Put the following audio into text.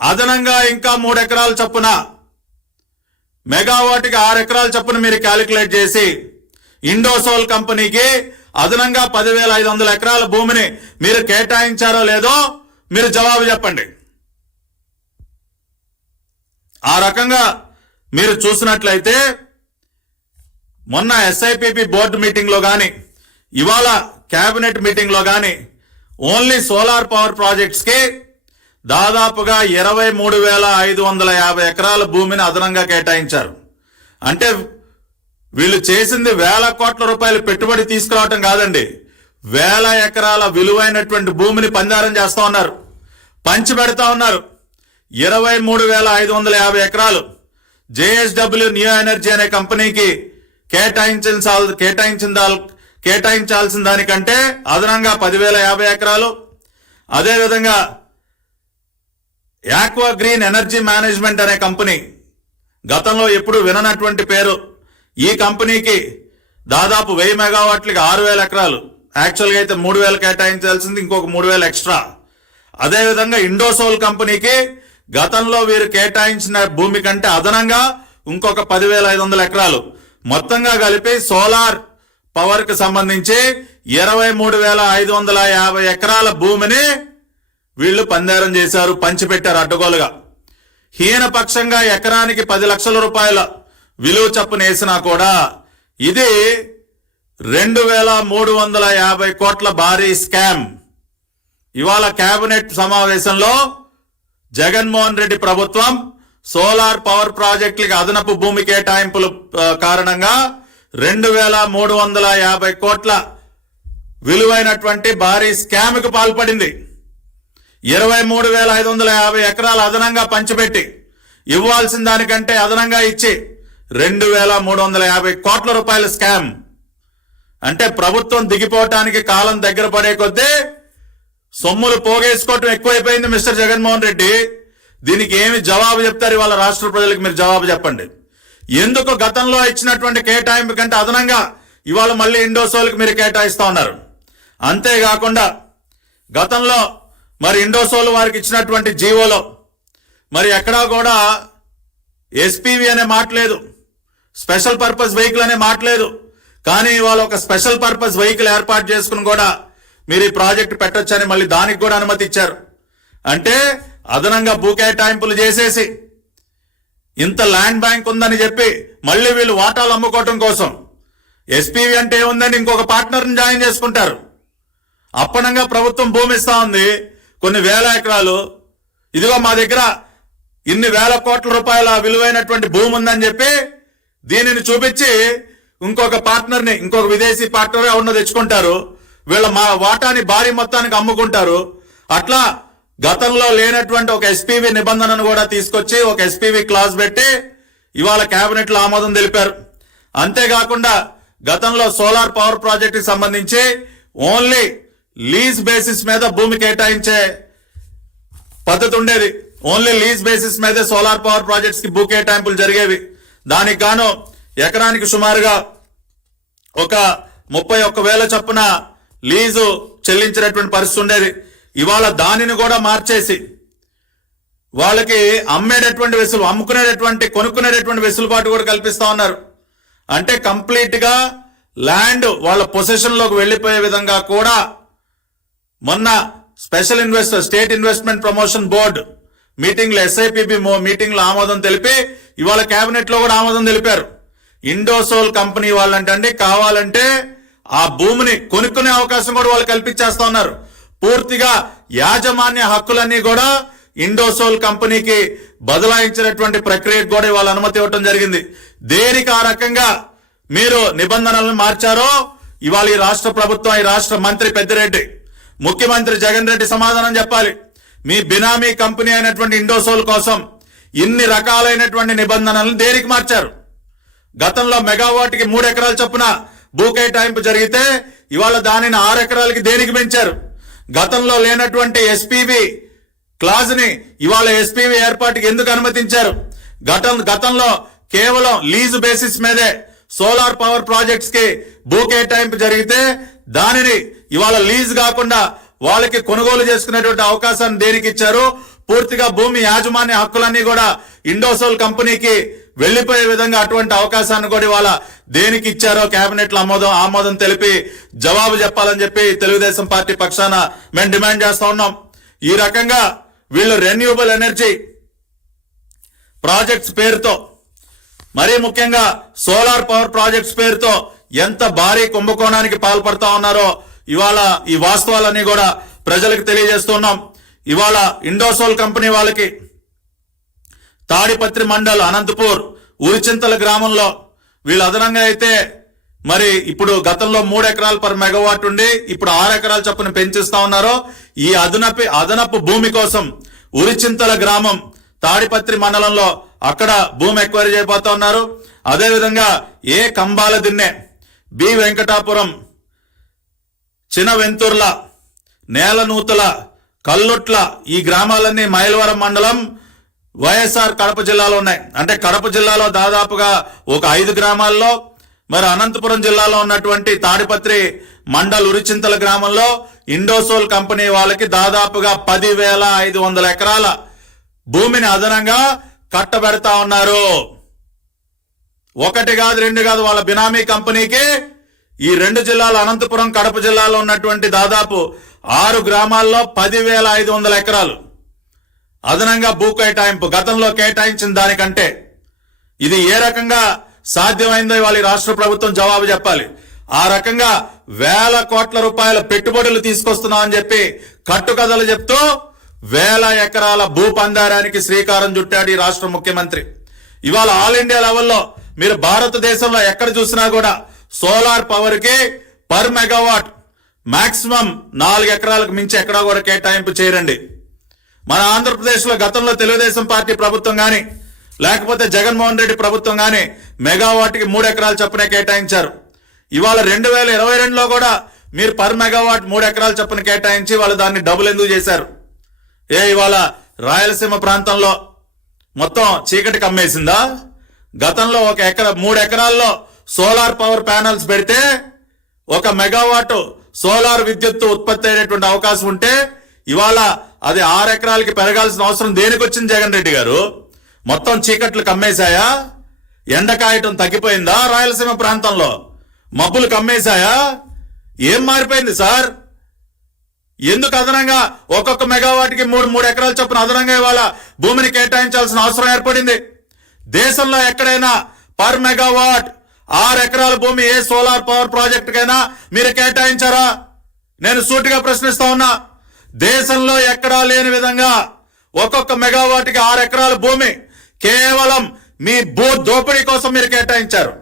అదనంగా ఇంకా 3 ఎకరాల చొప్పున మెగావాట్కి 6 ఎకరాల చొప్పున మీరు క్యాలిక్యులేట్ చేసి ఇండోసోల్ కంపెనీకి అదనంగా 10,500 ఎకరాల భూమిని మీరు కేటాయించారో లేదో మీరు జవాబు చెప్పండి. ఆ రకంగా మీరు చూసినట్లయితే మొన్న SIPP బోర్డు మీటింగ్లో కానీ ఇవాళ క్యాబినెట్ మీటింగ్లో కానీ ఓన్లీ సోలార్ పవర్ ప్రాజెక్ట్స్కి దాదాపుగా 23,550 ఎకరాల భూమిని అదనంగా కేటాయించారు. అంటే వీళ్ళు చేసింది వేల కోట్ల రూపాయలు పెట్టుబడి తీసుకురావటం కాదండి, వేల ఎకరాల విలువైనటువంటి భూమిని పందారం చేస్తా ఉన్నారు, పంచి పెడతా ఉన్నారు. 23,550 ఎకరాలు JSW న్యూ ఎనర్జీ అనే కంపెనీకి కేటాయించాల్సిన దానికంటే అదనంగా 10,050 ఎకరాలు. అదేవిధంగా యాక్వా గ్రీన్ ఎనర్జీ మేనేజ్మెంట్ అనే కంపెనీ, గతంలో ఎప్పుడు విననటువంటి పేరు, ఈ కంపెనీకి దాదాపు 1000 మెగావాట్లకి 6,000 ఎకరాలు, యాక్చువల్గా అయితే 3,000 కేటాయించాల్సింది, ఇంకొక 3,000 ఎక్స్ట్రా. అదేవిధంగా ఇండోసోల్ కంపెనీకి గతంలో వీరు కేటాయించిన భూమి కంటే అదనంగా ఇంకొక 10,500 ఎకరాలు, మొత్తంగా కలిపి సోలార్ పవర్ కి సంబంధించి 23,550 ఎకరాల భూమిని వీళ్ళు పందేరం చేశారు, పంచిపెట్టారు అడ్డగోలుగా. హీనపక్షంగా ఎకరానికి 10 లక్షల రూపాయల విలువ చప్పున వేసినా కూడా ఇది 2,350 కోట్ల భారీ స్కామ్. ఇవాళ కేబినెట్ సమావేశంలో జగన్మోహన్ రెడ్డి ప్రభుత్వం సోలార్ పవర్ ప్రాజెక్టులకి అదనపు భూమి కేటాయింపుల కారణంగా 2,350 కోట్ల విలువైనటువంటి భారీ స్కామ్ కు పాల్పడింది. 23,550 ఎకరాలు అదనంగా పంచిపెట్టి ఇవ్వాల్సిన దానికంటే అదనంగా ఇచ్చి 2,350 కోట్ల రూపాయల స్కామ్. అంటే ప్రభుత్వం దిగిపోవటానికి కాలం దగ్గర పడే కొద్దీ సొమ్ములు పోగేసుకోవటం ఎక్కువైపోయింది మిస్టర్ జగన్మోహన్ రెడ్డి. దీనికి ఏమి జవాబు చెప్తారు ఇవాళ రాష్ట్ర ప్రజలకు? మీరు జవాబు చెప్పండి. ఎందుకు గతంలో ఇచ్చినటువంటి కేటాయింపు కంటే అదనంగా ఇవాళ మళ్ళీ ఇండోసోల్కి మీరు కేటాయిస్తా ఉన్నారు? అంతేకాకుండా గతంలో మరి ఇండోసోల్ వారికి ఇచ్చినటువంటి జీవోలో మరి ఎక్కడా కూడా SPV అనే మాట లేదు, స్పెషల్ పర్పస్ వెహికల్ అనే మాట లేదు. కానీ ఇవాళ ఒక స్పెషల్ పర్పస్ వెహికల్ ఏర్పాటు చేసుకుని కూడా మీరు ఈ ప్రాజెక్ట్ పెట్టొచ్చని మళ్ళీ దానికి కూడా అనుమతి ఇచ్చారు. అంటే అదనంగా భూ కేటాయింపులు చేసేసి ఇంత ల్యాండ్ బ్యాంక్ ఉందని చెప్పి మళ్ళీ వీళ్ళు వాటాలు అమ్ముకోవటం కోసం SPV అంటే ఏముందని ఇంకొక పార్ట్నర్ని జాయిన్ చేసుకుంటారు. అప్పనంగా ప్రభుత్వం భూమి ఇస్తా ఉంది, కొన్ని వేల ఎకరాలు. ఇదిగో మా దగ్గర ఇన్ని వేల కోట్ల రూపాయల విలువైనటువంటి భూమి ఉందని చెప్పి దీనిని చూపించి ఇంకొక పార్ట్నర్ని, ఇంకొక విదేశీ పార్ట్నర్ ఎవరినో తెచ్చుకుంటారు. వీళ్ళ మా వాటాని భారీ మొత్తానికి అమ్ముకుంటారు. అట్లా గతంలో లేనటువంటి ఒక SPV నిబంధనను కూడా తీసుకొచ్చి ఒక SPV క్లాజ్ పెట్టి ఇవాళ కేబినెట్ లో ఆమోదం తెలిపారు. అంతేకాకుండా గతంలో సోలార్ పవర్ ప్రాజెక్ట్ కి సంబంధించి ఓన్లీ లీజ్ బేసిస్ మీద భూమి కేటాయించే పద్ధతి ఉండేది. ఓన్లీ లీజ్ బేసిస్ మీదే సోలార్ పవర్ ప్రాజెక్ట్స్ కి భూ కేటాయింపులు జరిగేవి. దానికి గాను ఎకరానికి సుమారుగా ఒక 31,000 చొప్పున లీజు చెల్లించినటువంటి పరిస్థితి ఉండేది. ఇవాళ దానిని కూడా మార్చేసి వాళ్ళకి కొనుక్కునేటటువంటి వెసులుబాటు కూడా కల్పిస్తా ఉన్నారు. అంటే కంప్లీట్ గా ల్యాండ్ వాళ్ళ పొసెషన్ లోకి వెళ్లిపోయే విధంగా కూడా మొన్న state investment promotion board meeting లో SIPP మీటింగ్ లో ఆమోదం తెలిపి ఇవాళ కేబినెట్ లో కూడా ఆమోదం తెలిపారు. ఇండోసోల్ కంపెనీ వాళ్ళంటే కావాలంటే ఆ భూమిని కొనుక్కునే అవకాశం కూడా వాళ్ళు కల్పించేస్తా ఉన్నారు. పూర్తిగా యాజమాన్య హక్కులన్నీ కూడా ఇండోసోల్ కంపెనీకి బదలాయించినటువంటి ప్రక్రియకు కూడా వాళ్ళ అనుమతి ఇవ్వటం జరిగింది. దేనికి ఆ రకంగా మీరు నిబంధనలను మార్చారో ఇవాళ ఈ రాష్ట్ర ప్రభుత్వం, ఈ రాష్ట్ర మంత్రి పెద్దిరెడ్డి, ముఖ్యమంత్రి జగన్ రెడ్డి సమాధానం చెప్పాలి. మీ బినామీ కంపెనీ అయినటువంటి ఇండోసోల్ కోసం ఇన్ని రకాలైనటువంటి నిబంధనలను దేనికి మార్చారు? గతంలో మెగావాట్కి 3 ఎకరాల చొప్పున భూ కేటాయింపు జరిగితే ఇవాళ దానిని 6 ఎకరాలకి దేనికి పెంచారు? గతంలో లేనటువంటి SPV క్లాజ్ ని ఇవాళ SPV ఏర్పాటుకి ఎందుకు అనుమతించారు? గతంలో కేవలం లీజు బేసిస్ మీదే సోలార్ పవర్ ప్రాజెక్ట్స్ కి భూ కేటాయింపు జరిగితే దానిని ఇవాళ లీజ్ కాకుండా వాళ్ళకి కొనుగోలు చేసుకునేటువంటి అవకాశాన్ని దేనికి ఇచ్చారు? పూర్తిగా భూమి యాజమాన్య హక్కులన్నీ కూడా ఇండోసోల్ కంపెనీకి వెళ్లిపోయే విధంగా అటువంటి అవకాశాన్ని కూడా ఇవాళ దేనికి ఇచ్చారో కేబినెట్ లో ఆమోదం తెలిపి జవాబు చెప్పాలని చెప్పి తెలుగుదేశం పార్టీ పక్షాన మేము డిమాండ్ చేస్తా ఉన్నాం. ఈ రకంగా వీళ్ళు రెన్యూబుల్ ఎనర్జీ ప్రాజెక్ట్స్ పేరుతో, మరీ ముఖ్యంగా సోలార్ పవర్ ప్రాజెక్ట్స్ పేరుతో ఎంత భారీ కుంభకోణానికి పాల్పడతా ఉన్నారో ఇవాళ ఈ వాస్తవాలన్నీ కూడా ప్రజలకు తెలియజేస్తున్నాం. ఇవాళ ఇండోసోల్ కంపెనీ వాళ్ళకి తాడిపత్రి మండల్ అనంతపూర్ ఉరిచింతల గ్రామంలో వీళ్ళు అదనంగా అయితే మరి ఇప్పుడు గతంలో 3 ఎకరాలు పర్ మెగావాట్ ఉండి ఇప్పుడు 6 ఎకరాల చొప్పున పెంచిస్తా ఉన్నారు. ఈ అదనపు భూమి కోసం ఉరిచింతల గ్రామం తాడిపత్రి మండలంలో అక్కడ భూమి ఎక్వైరీ చేయబోతా ఉన్నారు. అదేవిధంగా ఏ కంబాల దిన్నె, బి వెంకటాపురం, చినవెంతుర్ల, నేలనూతుల, కల్లుట్ల ఈ గ్రామాలన్నీ మైలవరం మండలం వైఎస్ఆర్ కడప జిల్లాలో ఉన్నాయి. అంటే కడప జిల్లాలో దాదాపుగా ఒక 5 గ్రామాల్లో, మరి అనంతపురం జిల్లాలో ఉన్నటువంటి తాడిపత్రి మండల్ ఉరిచింతల గ్రామంలో ఇండోసోల్ కంపెనీ వాళ్ళకి దాదాపుగా 10,500 ఎకరాల భూమిని అదనంగా కట్టబెడతా ఉన్నారు. 1 కాదు 2 కాదు, వాళ్ళ బినామీ కంపెనీకి ఈ 2 జిల్లాలు అనంతపురం కడప జిల్లాలో ఉన్నటువంటి దాదాపు 6 గ్రామాల్లో 10,500 ఎకరాలు అదనంగా భూ కేటాయింపు గతంలో కేటాయించిన దానికంటే. ఇది ఏ రకంగా సాధ్యమైందో ఇవాళ రాష్ట్ర ప్రభుత్వం జవాబు చెప్పాలి. ఆ రకంగా వేల కోట్ల రూపాయల పెట్టుబడులు తీసుకొస్తున్నామని చెప్పి కట్టుకథలు చెప్తూ 1000 ఎకరాల భూ పందారానికి శ్రీకారం చుట్టాడు ఈ రాష్ట్ర ముఖ్యమంత్రి. ఇవాళ ఆల్ ఇండియా లెవెల్లో మీరు భారతదేశంలో ఎక్కడ చూసినా కూడా సోలార్ పవర్ కి పర్ మెగావాట్ మాక్సిమం 4 ఎకరాలకు మించి ఎక్కడా కూడా కేటాయింపు చేయరండి. మన ఆంధ్రప్రదేశ్ లో గతంలో తెలుగుదేశం పార్టీ ప్రభుత్వం గాని లేకపోతే జగన్మోహన్ రెడ్డి ప్రభుత్వం గాని మెగావాట్ కి 3 ఎకరాలు చొప్పున కేటాయించారు. ఇవాళ 2022లో కూడా మీరు పర్ మెగావాట్ 3 ఎకరాలు చొప్పున కేటాయించి వాళ్ళు దాన్ని డబుల్ ఎందుకు చేశారు? ఇవాళ రాయలసీమ ప్రాంతంలో మొత్తం చీకటి కమ్మేసిందా? గతంలో 3 ఎకరాల్లో సోలార్ పవర్ ప్యానల్స్ పెడితే 1 మెగావాట్ సోలార్ విద్యుత్ ఉత్పత్తి అయినటువంటి అవకాశం ఉంటే ఇవాళ అది 6 ఎకరాలకి పెరగాల్సిన అవసరం దేనికి వచ్చింది జగన్ రెడ్డి గారు? మొత్తం చీకట్లు కమ్మేశాయా? ఎండ కాయటం తగ్గిపోయిందా? రాయలసీమ ప్రాంతంలో మబ్బులు కమ్మేశాయా? ఏం మారిపోయింది సార్? ఎందుకు అదనంగా ఒక్కొక్క మెగావాట్కి 3 ఎకరాల చొప్పున అదనంగా ఇవాళ భూమిని కేటాయించాల్సిన అవసరం ఏర్పడింది? దేశంలో ఎక్కడైనా పర్ మెగావాట్ 6 ఎకరాల భూమి ఏ సోలార్ పవర్ ప్రాజెక్ట్ కైనా మీరు కేటాయించారా? నేను సూటిగా ప్రశ్నిస్తా ఉన్నా. దేశంలో ఎక్కడా లేని విధంగా ఒక్కొక్క మెగావాట్కి 6 ఎకరాల భూమి కేవలం మీ భూ దోపిడీ కోసం మీరు కేటాయించారు.